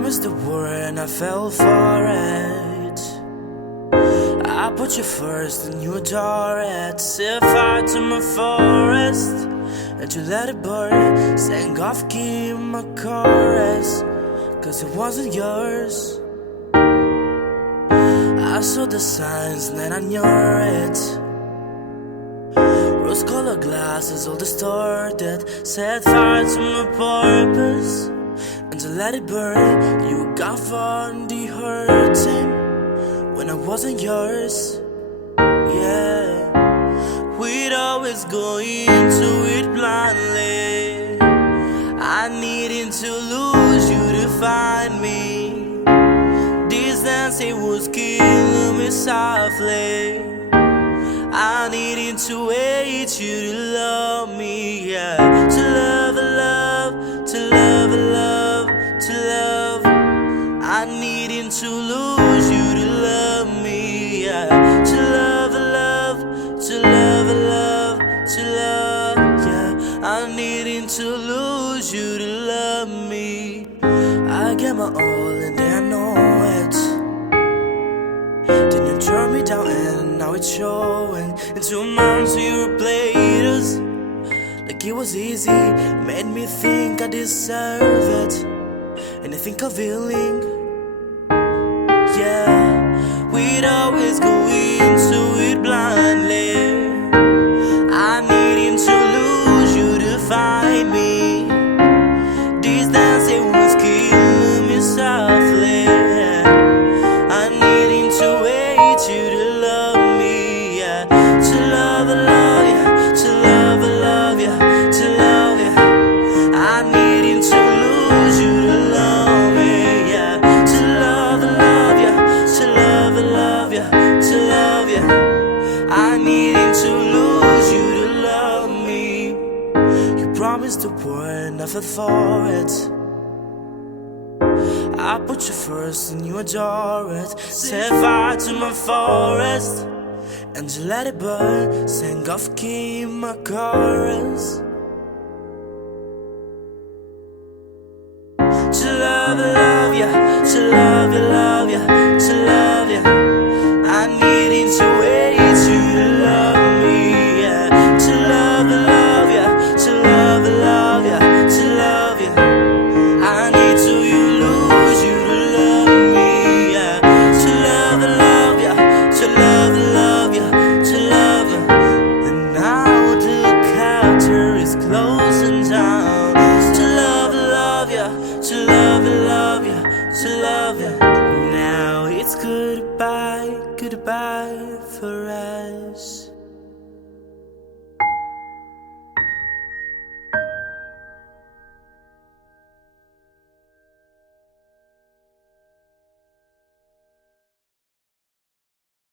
promised the world and I fell for it. I put you first and you adore it. Set fire to my forest and you let it burn. Sang off key in my chorus, cause it wasn't yours. I saw the signs and then I knew it. Rose-colored glasses all distorted. Set fire to my purpose and to let it burn. You got fond the hurting when I wasn't yours. Yeah, we'd always go into it blindly. I needed to lose you to find me. Distance, it was killing me softly. I needed to wait you to love me, yeah. To love, love, to love, love, to love. I needed to lose you to love me, yeah. To love, love, to love, love, to love, yeah. I needed to lose you to love me. I gave my all and then I know it. Then you turned me down and now it's showing. In 2 months we replayed us like it was easy. Made me think I deserve it. And I think of healing. Yeah, we'd always go into it blindly. I needed to lose you to find me. Distance, it was killing me softly. I needed to wait you to love me, yeah. To love, love, yeah. To love, love, yeah. To love, yeah. I needed to lose you to love me, yeah. To love, love, yeah. To love, love, yeah. To love, yeah. I needed to lose you to love me. You promised the world and I fell for it. I put you first and you adore it. Set fire to my forest and you let it burn. Sang off key in my chorus. To love, love, yeah. To love, love, yeah. To love, yeah. I needed to wait you to love me, yeah. To love, love, yeah. To love, love, yeah. To love, yeah. I need to you lose you to love me, yeah. To love, love, yeah. To love, love, yeah. To love, yeah. And now the counter is closing down. To love, love, yeah. To love, love, yeah. To love, yeah. Now it's goodbye, goodbye for us.